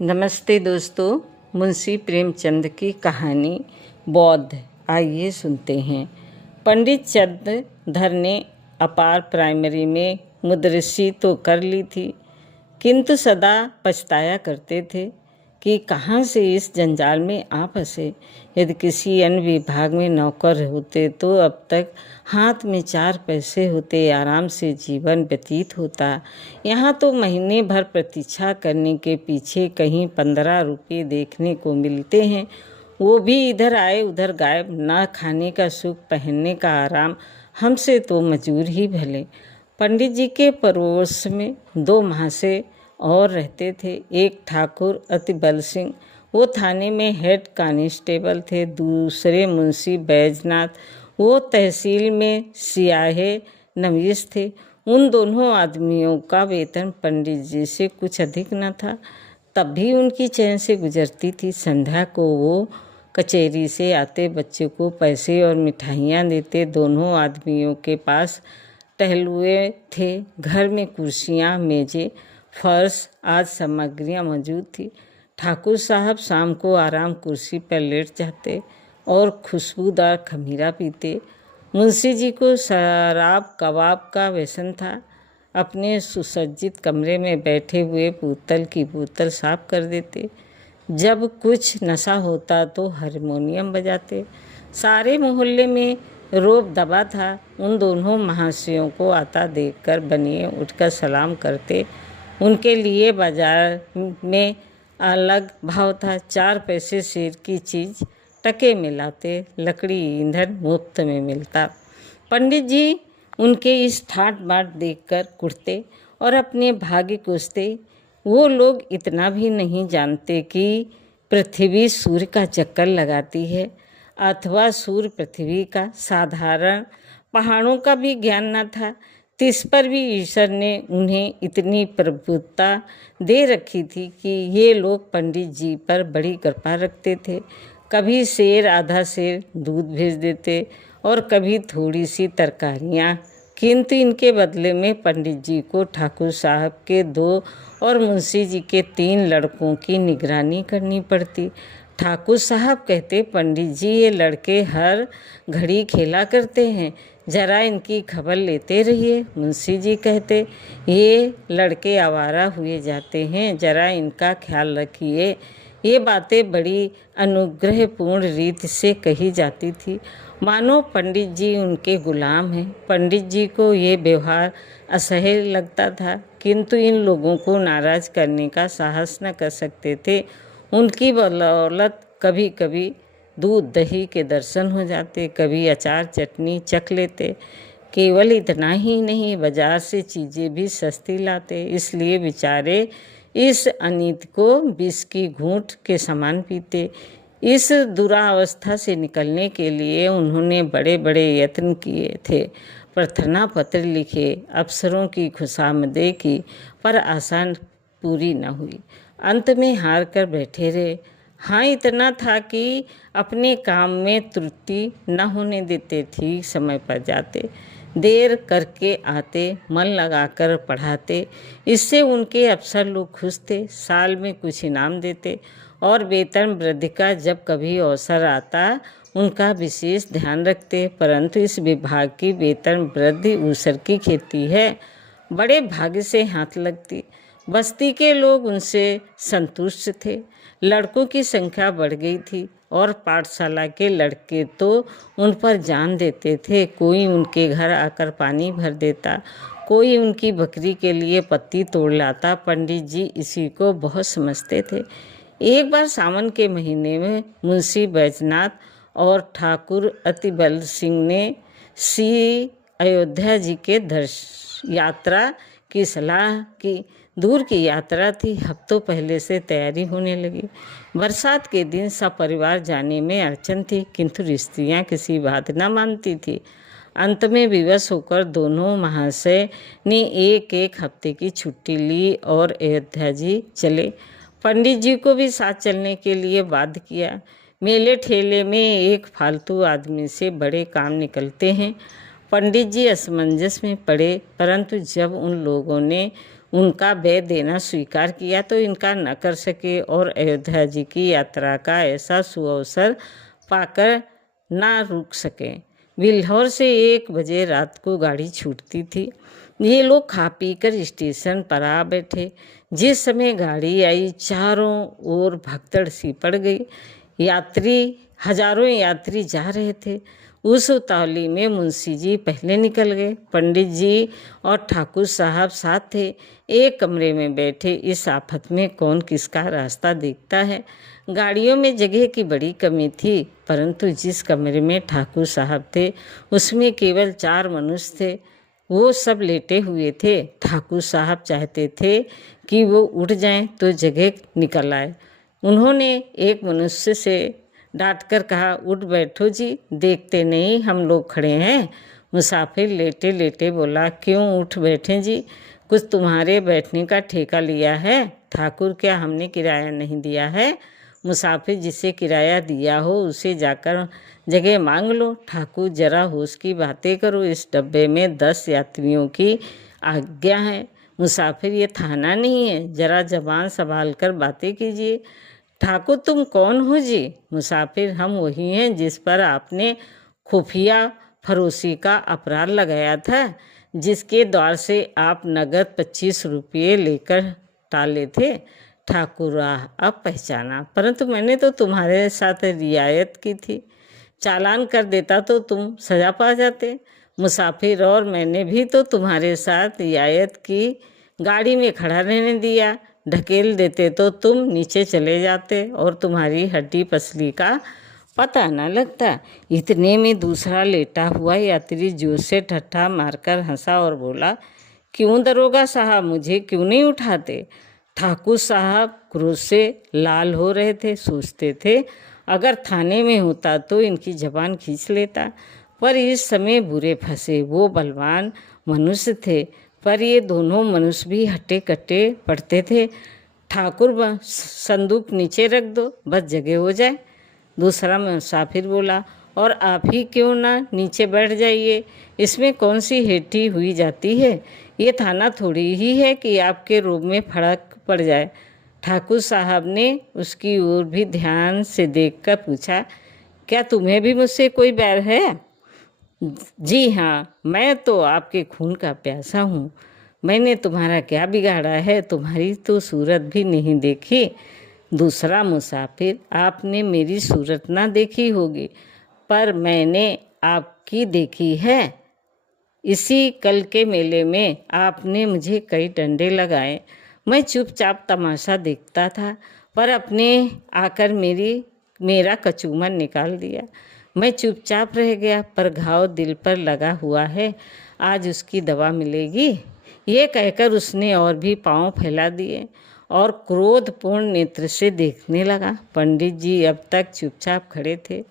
नमस्ते दोस्तों, मुंशी प्रेमचंद की कहानी बौद्ध। आइए सुनते हैं। पंडित चंद्रधर ने अपार प्राइमरी में मुदरिसी तो कर ली थी, किंतु सदा पछताया करते थे कि कहाँ से इस जंजाल में आ फंसे। यदि किसी अन्य विभाग में नौकर होते तो अब तक हाथ में 4 पैसे होते, आराम से जीवन व्यतीत होता। यहाँ तो महीने भर प्रतीक्षा करने के पीछे कहीं 15 रुपये देखने को मिलते हैं, वो भी इधर आए उधर गायब। ना खाने का सुख, पहनने का आराम, हमसे तो मजूर ही भले। पंडित जी के पड़ोस में 2 महाशय और रहते थे। एक ठाकुर अतिबल सिंह, वो थाने में हेड कांस्टेबल थे। दूसरे मुंशी बैजनाथ, वो तहसील में सियाहे नवीस थे। उन दोनों आदमियों का वेतन पंडित जी से कुछ अधिक न था, तब भी उनकी चैन से गुजरती थी। संध्या को वो कचहरी से आते बच्चे को पैसे और मिठाइयाँ देते। दोनों आदमियों के पास टहलुए थे। घर में कुर्सियाँ, मेजें, फर्श आदि सामग्रियाँ मौजूद थी। ठाकुर साहब शाम को आराम कुर्सी पर लेट जाते और खुशबूदार खमीरा पीते। मुंशी जी को शराब कबाब का व्यसन था। अपने सुसज्जित कमरे में बैठे हुए पीतल की बोतल साफ कर देते। जब कुछ नशा होता तो हारमोनियम बजाते। सारे मोहल्ले में रोब दबा था। उन दोनों महाशयों को आता देखकर बनिए उठकर सलाम करते। उनके लिए बाजार में अलग भाव था। 4 पैसे शेर की चीज़ टके में लाते, लकड़ी ईंधन मुफ्त में मिलता। पंडित जी उनके इस ठाट बाट देखकर कुढ़ते और अपने भाग्य कोसते। वो लोग इतना भी नहीं जानते कि पृथ्वी सूर्य का चक्कर लगाती है अथवा सूर्य पृथ्वी का। साधारण पहाड़ों का भी ज्ञान न था। तिस पर भी ईश्वर ने उन्हें इतनी प्रभुता दे रखी थी कि ये लोग पंडित जी पर बड़ी कृपा रखते थे। कभी शेर आधा शेर दूध भेज देते और कभी थोड़ी सी तरकारियाँ, किंतु इनके बदले में पंडित जी को ठाकुर साहब के 2 और मुंशी जी के 3 लड़कों की निगरानी करनी पड़ती। ठाकुर साहब कहते, पंडित जी ये लड़के हर घड़ी खेला करते हैं, जरा इनकी खबर लेते रहिए। मुंशी जी कहते, ये लड़के आवारा हुए जाते हैं, जरा इनका ख्याल रखिए। ये बातें बड़ी अनुग्रहपूर्ण रीति से कही जाती थी, मानो पंडित जी उनके गुलाम हैं। पंडित जी को ये व्यवहार असह्य लगता था, किंतु इन लोगों को नाराज करने का साहस न कर सकते थे। उनकी बदौलत कभी कभी दूध दही के दर्शन हो जाते, कभी अचार चटनी चख लेते। केवल इतना ही नहीं, बाजार से चीज़ें भी सस्ती लाते। इसलिए बेचारे इस अनीति को विष की घूंट के समान पीते। इस दुरावस्था से निकलने के लिए उन्होंने बड़े बड़े यत्न किए थे, प्रार्थना पत्र लिखे, अफसरों की खुशामदें की, पर आशा पूरी न हुई। अंत में हार कर बैठे रहे। हाँ, इतना था कि अपने काम में त्रुटि न होने देते। ठीक समय पर जाते, देर करके आते, मन लगाकर पढ़ाते। इससे उनके अफसर लोग खुश थे। साल में कुछ इनाम देते और वेतन वृद्धि का जब कभी अवसर आता उनका विशेष ध्यान रखते। परंतु इस विभाग की वेतन वृद्धि ऊसर की खेती है, बड़े भाग्य से हाथ लगती। बस्ती के लोग उनसे संतुष्ट थे। लड़कों की संख्या बढ़ गई थी और पाठशाला के लड़के तो उन पर जान देते थे। कोई उनके घर आकर पानी भर देता, कोई उनकी बकरी के लिए पत्ती तोड़ लाता। पंडित जी इसी को बहुत समझते थे। एक बार सावन के महीने में मुंशी बैजनाथ और ठाकुर अतिबल सिंह ने श्री अयोध्या जी के यात्रा की सलाह की। दूर की यात्रा थी, हफ्तों पहले से तैयारी होने लगी। बरसात के दिन सब परिवार जाने में अड़चन थी, किंतु स्त्रियां किसी बात न मानती थी। अंत में विवश होकर दोनों महाशय ने एक हफ्ते की छुट्टी ली और अयोध्या जी चले। पंडित जी को भी साथ चलने के लिए बाध्य किया। मेले ठेले में एक फालतू आदमी से बड़े काम निकलते हैं। पंडित जी असमंजस में पड़े, परंतु जब उन लोगों ने उनका व्यय देना स्वीकार किया तो इनकार न कर सके और अयोध्या जी की यात्रा का ऐसा सुअवसर पाकर ना रुक सके। बिल्हौर से 1 बजे रात को गाड़ी छूटती थी। ये लोग खा पी कर स्टेशन पर आ बैठे। जिस समय गाड़ी आई चारों ओर भगदड़ सी पड़ गई। हजारों यात्री जा रहे थे। उस उतावली में मुंशी जी पहले निकल गए। पंडित जी और ठाकुर साहब साथ थे। एक कमरे में बैठे। इस आफत में कौन किसका रास्ता देखता है। गाड़ियों में जगह की बड़ी कमी थी, परंतु जिस कमरे में ठाकुर साहब थे उसमें केवल 4 मनुष्य थे। वो सब लेटे हुए थे। ठाकुर साहब चाहते थे कि वो उठ जाएं तो जगह निकल आए। उन्होंने एक मनुष्य से डांटकर कहा, उठ बैठो जी, देखते नहीं हम लोग खड़े हैं। मुसाफिर लेटे लेटे बोला, क्यों उठ बैठे जी, कुछ तुम्हारे बैठने का ठेका लिया है? ठाकुर, क्या हमने किराया नहीं दिया है? मुसाफिर, जिसे किराया दिया हो उसे जाकर जगह मांग लो। ठाकुर, जरा होश की बातें करो, इस डब्बे में 10 यात्रियों की आज्ञा है। मुसाफिर, ये थाना नहीं है, जरा जबान संभाल कर बातें कीजिए। ठाकुर, तुम कौन हो जी? मुसाफिर, हम वही हैं जिस पर आपने खुफिया फरोशी का अपराध लगाया था, जिसके द्वार से आप नगद 25 रुपये लेकर टाले थे। ठाकुर, अब पहचाना, परंतु मैंने तो तुम्हारे साथ रियायत की थी। चालान कर देता तो तुम सजा पा जाते। मुसाफिर, और मैंने भी तो तुम्हारे साथ रियायत की, गाड़ी में खड़ा रहने दिया। ढकेल देते तो तुम नीचे चले जाते और तुम्हारी हड्डी पसली का पता न लगता। इतने में दूसरा लेटा हुआ यात्री जोर से ठट्ठा मारकर हंसा और बोला, क्यों दरोगा साहब, मुझे क्यों नहीं उठाते? ठाकुर साहब क्रोध से लाल हो रहे थे। सोचते थे अगर थाने में होता तो इनकी जबान खींच लेता, पर इस समय बुरे फंसे। वो बलवान मनुष्य थे, पर ये दोनों मनुष्य भी हट्टे कट्टे पड़ते थे। ठाकुर, संदूक नीचे रख दो, बस जगह हो जाए। दूसरा मुसाफिर बोला, और आप ही क्यों ना नीचे बैठ जाइए, इसमें कौन सी हेठी हुई जाती है? ये थाना थोड़ी ही है कि आपके रोब में फड़क पड़ जाए। ठाकुर साहब ने उसकी ओर भी ध्यान से देखकर पूछा, क्या तुम्हें भी मुझसे कोई बैर है? जी हाँ, मैं तो आपके खून का प्यासा हूँ। मैंने तुम्हारा क्या बिगाड़ा है? तुम्हारी तो सूरत भी नहीं देखी। दूसरा मुसाफिर, आपने मेरी सूरत ना देखी होगी, पर मैंने आपकी देखी है। इसी कल के मेले में आपने मुझे कई डंडे लगाए। मैं चुपचाप तमाशा देखता था, पर अपने आकर मेरा कचूमर निकाल दिया। मैं चुपचाप रह गया, पर घाव दिल पर लगा हुआ है, आज उसकी दवा मिलेगी। ये कहकर उसने और भी पांव फैला दिए और क्रोधपूर्ण नेत्र से देखने लगा। पंडित जी अब तक चुपचाप खड़े थे,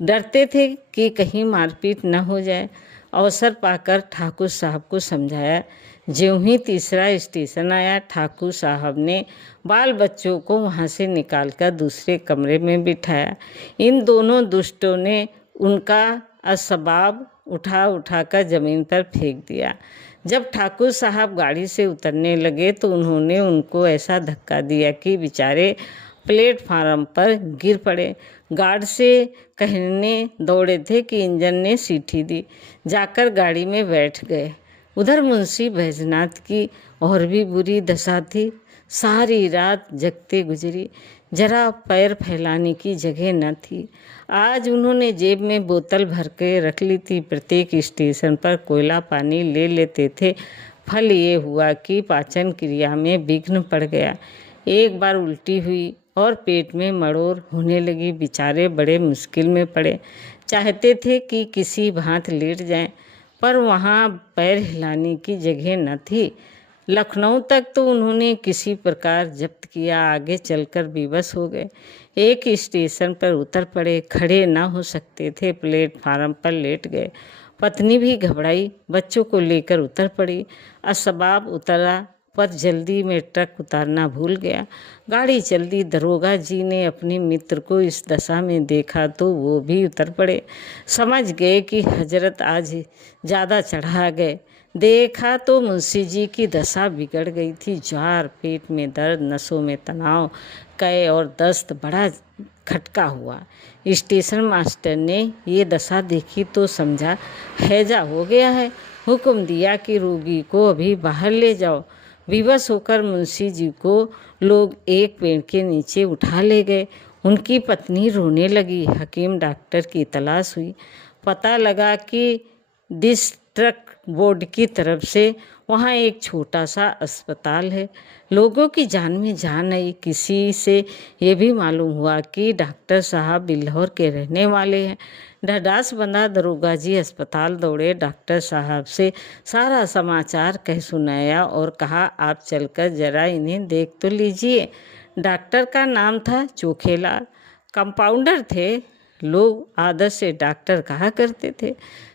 डरते थे कि कहीं मारपीट न हो जाए। अवसर पाकर ठाकुर साहब को समझाया। ज्यों ही तीसरा स्टेशन आया, ठाकुर साहब ने बाल बच्चों को वहाँ से निकालकर दूसरे कमरे में बिठाया। इन दोनों दुष्टों ने उनका असबाब उठाकर जमीन पर फेंक दिया। जब ठाकुर साहब गाड़ी से उतरने लगे तो उन्होंने उनको ऐसा धक्का दिया कि बेचारे प्लेटफार्म पर गिर पड़े। गार्ड से कहने दौड़े थे कि इंजन ने सीटी दी, जाकर गाड़ी में बैठ गए। उधर मुंशी बैजनाथ की और भी बुरी दशा थी। सारी रात जगते गुजरी, जरा पैर फैलाने की जगह न थी। आज उन्होंने जेब में बोतल भर के रख ली थी। प्रत्येक स्टेशन पर कोयला पानी ले लेते थे। फल ये हुआ कि पाचन क्रिया में विघ्न पड़ गया। एक बार उल्टी हुई और पेट में मड़ोर होने लगी। बेचारे बड़े मुश्किल में पड़े। चाहते थे कि किसी भांत लेट जाएं, पर वहाँ पैर हिलाने की जगह न थी। लखनऊ तक तो उन्होंने किसी प्रकार जब्त किया, आगे चलकर बेबस हो गए। एक स्टेशन पर उतर पड़े, खड़े ना हो सकते थे, प्लेटफार्म पर लेट गए। पत्नी भी घबराई, बच्चों को लेकर उतर पड़ी। असबाब उतरा, पर जल्दी में ट्रक उतारना भूल गया। गाड़ी चल दी। दरोगा जी ने अपने मित्र को इस दशा में देखा तो वो भी उतर पड़े। समझ गए कि हजरत आज ज़्यादा चढ़ा गए। देखा तो मुंशी जी की दशा बिगड़ गई थी। ज्वार, पेट में दर्द, नसों में तनाव, कै और दस्त बड़ा खटका हुआ। स्टेशन मास्टर ने ये दशा देखी तो समझा हैजा हो गया है। हुक्म दिया कि रोगी को अभी बाहर ले जाओ। विवश होकर मुंशी जी को लोग एक पेड़ के नीचे उठा ले गए। उनकी पत्नी रोने लगी। हकीम डॉक्टर की तलाश हुई। पता लगा कि डिस्ट्रिक्ट बोर्ड की तरफ से वहाँ एक छोटा सा अस्पताल है। लोगों की जान में जान आई। किसी से ये भी मालूम हुआ कि डॉक्टर साहब बिल्हौर के रहने वाले हैं। ढाढ़स बंधा दरोगा जी अस्पताल दौड़े। डॉक्टर साहब से सारा समाचार कह सुनाया और कहा, आप चलकर जरा इन्हें देख तो लीजिए। डॉक्टर का नाम था चोखेलाल, कंपाउंडर थे। लोग आदत से डॉक्टर कहा करते थे।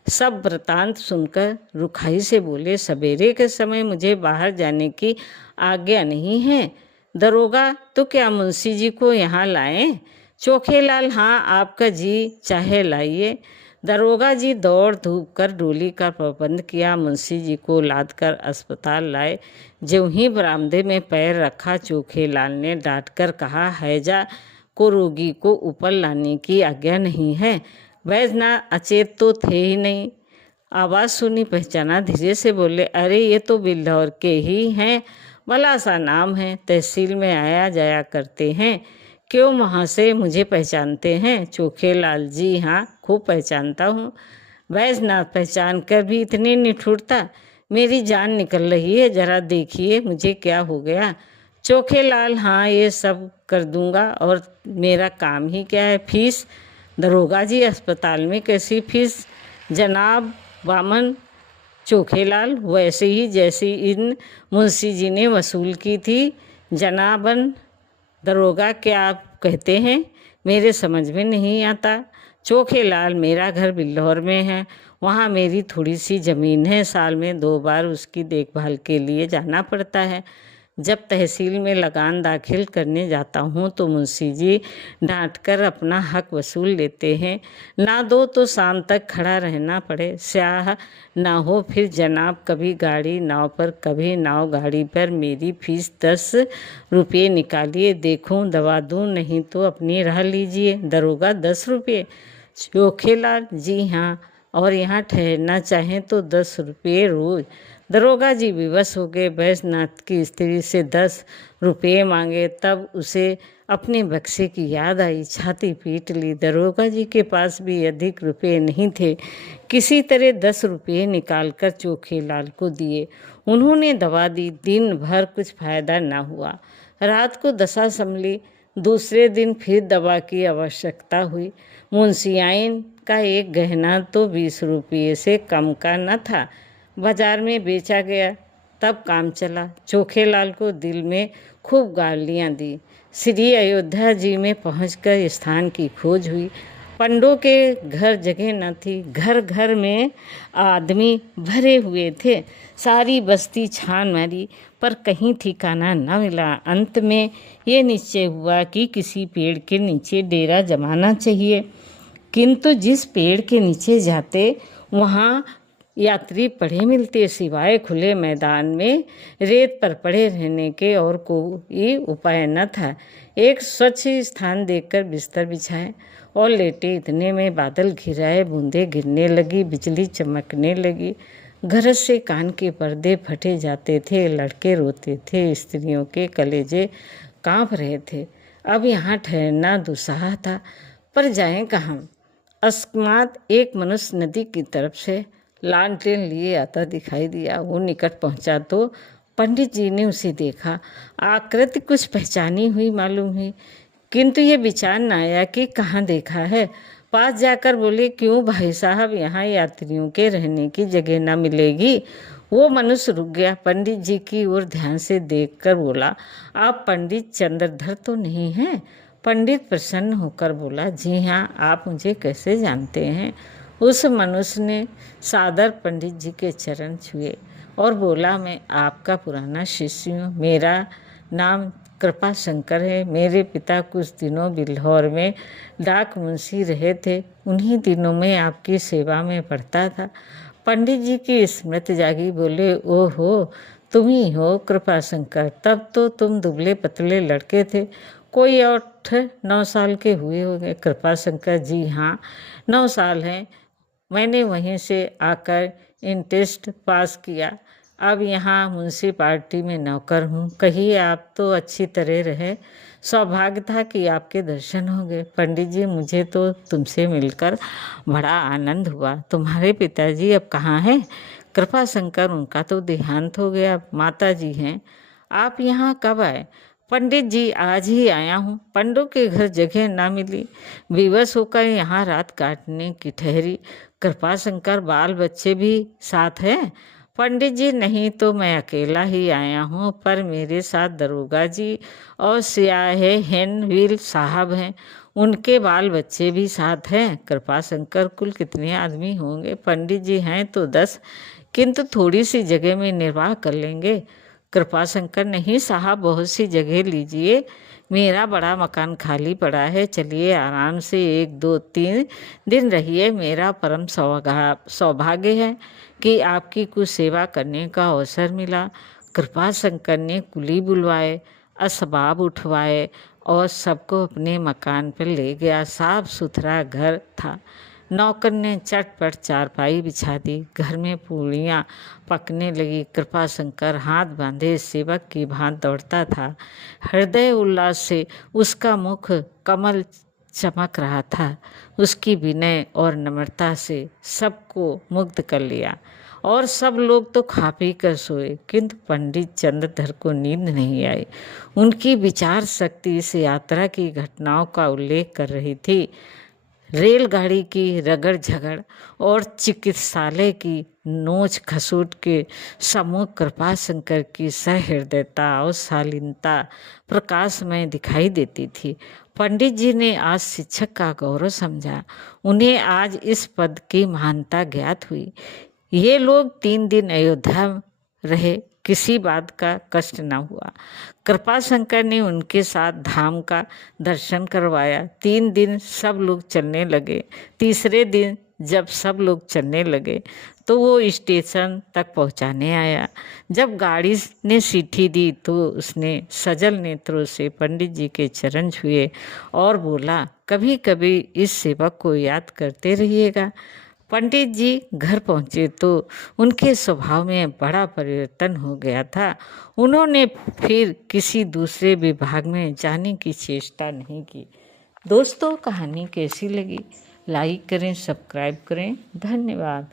सब वृतांत सुनकर रुखाई से बोले, सवेरे के समय मुझे बाहर जाने की आज्ञा नहीं है। दरोगा, तो क्या मुंशी जी को यहाँ लाएं? चोखेलाल, हाँ, आपका जी चाहे लाइए। दरोगा जी दौड़ धूप कर डोली का प्रबंध किया। मुंशी जी को लाद कर अस्पताल लाए। ज्यों ही बरामदे में पैर रखा, चोखेलाल ने डांट कर कहा, हैजा को रोगी को ऊपर लाने की आज्ञा नहीं है। वैद्यनाथ अचेत तो थे ही नहीं। आवाज़ सुनी, पहचाना, धीरे से बोले, अरे ये तो बिल्हौर के ही हैं। भला सा नाम है, तहसील में आया जाया करते हैं। क्यों वहाँ से मुझे पहचानते हैं? चोखेलाल, जी हाँ, खूब पहचानता हूँ। वैद्यनाथ, पहचान कर भी इतनी निठुरता? मेरी जान निकल रही है, जरा देखिए मुझे क्या हो गया। चोखेलाल, हाँ, ये सब कर दूंगा, और मेरा काम ही क्या है? फीस? दरोगा जी, अस्पताल में कैसी फीस? जनाब वामन चोखेलाल, वैसे ही जैसी इन मुंशी जी ने वसूल की थी। जनाबन दरोगा, क्या आप कहते हैं? मेरे समझ में नहीं आता। चोखेलाल, मेरा घर बिल्हौर में है। वहाँ मेरी थोड़ी सी ज़मीन है। साल में 2 बार उसकी देखभाल के लिए जाना पड़ता है। जब तहसील में लगान दाखिल करने जाता हूँ तो मुंशी जी डांट कर अपना हक वसूल लेते हैं। ना दो तो शाम तक खड़ा रहना पड़े। स्याह ना हो फिर जनाब, कभी गाड़ी नाव पर, कभी नाव गाड़ी पर। मेरी फीस 10 रुपये निकालिए, देखूं दवा दूं, नहीं तो अपनी राह लीजिए। दरोगा, 10 रुपये? चोखेलाल, जी हाँ, और यहाँ ठहरना चाहें तो 10 रुपये रोज। दरोगा जी विवश हो गए। वैद्यनाथ की स्त्री से 10 रुपये मांगे, तब उसे अपने बक्से की याद आई। छाती पीट ली। दरोगा जी के पास भी अधिक रुपये नहीं थे। किसी तरह 10 रुपये निकालकर चोखेलाल को दिए। उन्होंने दवा दी। दिन भर कुछ फायदा न हुआ। रात को दशा संभली। दूसरे दिन फिर दवा की आवश्यकता हुई। मुंशियाइन का एक गहना तो 20 रुपये से कम का न था। बाजार में बेचा गया, तब काम चला। चोखेलाल को दिल में खूब गालियाँ दी। श्री अयोध्या जी में पहुंचकर स्थान की खोज हुई। पंडों के घर जगह न थी। घर घर में आदमी भरे हुए थे। सारी बस्ती छान मारी पर कहीं ठिकाना न मिला। अंत में ये निश्चय हुआ कि किसी पेड़ के नीचे डेरा जमाना चाहिए। किंतु जिस पेड़ के नीचे जाते वहाँ यात्री पड़े मिलते, सिवाय खुले मैदान में रेत पर पड़े रहने के और कोई उपाय न था। एक स्वच्छ स्थान देखकर बिस्तर बिछाए और लेटे। इतने में बादल घिराए, बूंदें गिरने लगी, बिजली चमकने लगी। गरज से कान के पर्दे फटे जाते थे। लड़के रोते थे, स्त्रियों के कलेजे कांप रहे थे। अब यहाँ ठहरना दुस्साह था, पर जाएं कहाँ? अकस्मात एक मनुष्य नदी की तरफ से लालटेन लिए आता दिखाई दिया। वो निकट पहुंचा तो पंडित जी ने उसे देखा। आकृति कुछ पहचानी हुई मालूम हुई, किंतु ये विचार न आया कि कहाँ देखा है। पास जाकर बोले, क्यों भाई साहब, यहाँ यात्रियों के रहने की जगह न मिलेगी? वो मनुष्य रुक गया। पंडित जी की ओर ध्यान से देखकर बोला, आप पंडित चंद्रधर तो नहीं हैं? पंडित प्रसन्न होकर बोला, जी हाँ, आप मुझे कैसे जानते हैं? उस मनुष्य ने सादर पंडित जी के चरण छुए और बोला, मैं आपका पुराना शिष्य हूँ। मेरा नाम कृपा शंकर है। मेरे पिता कुछ दिनों बिल्हौर में डाक मुंशी रहे थे। उन्हीं दिनों में आपकी सेवा में पढ़ता था। पंडित जी की स्मृति जागी, बोले, ओहो, तुम ही हो कृपाशंकर। तब तो तुम दुबले पतले लड़के थे, कोई 8-9 साल के हुए होंगे। कृपाशंकर, जी हाँ, 9 साल हैं। मैंने वहीं से आकर इंटेस्ट पास किया। अब यहाँ म्यूनसिपाल्टी में नौकर हूँ। कहिए, आप तो अच्छी तरह रहे। सौभाग्य था कि आपके दर्शन हो गए। पंडित जी, मुझे तो तुमसे मिलकर बड़ा आनंद हुआ। तुम्हारे पिताजी अब कहाँ हैं? कृपाशंकर, उनका तो देहांत हो गया। माता जी हैं। आप यहाँ कब आए? पंडित जी, आज ही आया हूँ। पंडों के घर जगह ना मिली, विवश होकर यहाँ रात काटने की ठहरी। कृपाशंकर, बाल बच्चे भी साथ हैं? पंडित जी, नहीं तो मैं अकेला ही आया हूँ, पर मेरे साथ दरोगा जी और सियाहे हेनविल साहब हैं, उनके बाल बच्चे भी साथ हैं। कृपाशंकर, कुल कितने आदमी होंगे? पंडित जी, हैं तो 10, किंतु थोड़ी सी जगह में निर्वाह कर लेंगे। कृपाशंकर, नहीं साहब, बहुत सी जगह लीजिए, मेरा बड़ा मकान खाली पड़ा है। चलिए आराम से 1-2-3 दिन रहिए। मेरा परम सौभाग्य है कि आपकी कुछ सेवा करने का अवसर मिला। कृपाशंकर ने कुली बुलवाए, असबाब उठवाए और सबको अपने मकान पर ले गया। साफ सुथरा घर था। नौकर ने चटपट चारपाई बिछा दी। घर में पूड़ियाँ पकने लगी। कृपाशंकर हाथ बांधे सेवक की भांति दौड़ता था। हृदय उल्लास से उसका मुख कमल चमक रहा था। उसकी विनय और नम्रता से सबको मुग्ध कर लिया और सब लोग तो खा पी कर सोए, किंतु पंडित चंद्रधर को नींद नहीं आई। उनकी विचार शक्ति इस यात्रा की घटनाओं का उल्लेख कर रही थी। रेलगाड़ी की रगड़ झगड़ और चिकित्सालय की नोच खसोट के सम्मुख कृपाशंकर की सहृदयता और शालीनता प्रकाश में दिखाई देती थी। पंडित जी ने आज शिक्षक का गौरव समझा। उन्हें आज इस पद की महानता ज्ञात हुई। ये लोग 3 दिन अयोध्या रहे, किसी बात का कष्ट न हुआ। कृपाशंकर ने उनके साथ धाम का दर्शन करवाया। 3 दिन सब लोग चलने लगे। तीसरे दिन जब सब लोग चलने लगे तो वो स्टेशन तक पहुंचाने आया। जब गाड़ी ने सीटी दी तो उसने सजल नेत्रों से पंडित जी के चरण छुए और बोला, कभी कभी इस सेवक को याद करते रहिएगा। पंडित जी घर पहुँचे तो उनके स्वभाव में बड़ा परिवर्तन हो गया था। उन्होंने फिर किसी दूसरे विभाग में जाने की चेष्टा नहीं की। दोस्तों, कहानी कैसी लगी? लाइक करें, सब्सक्राइब करें। धन्यवाद।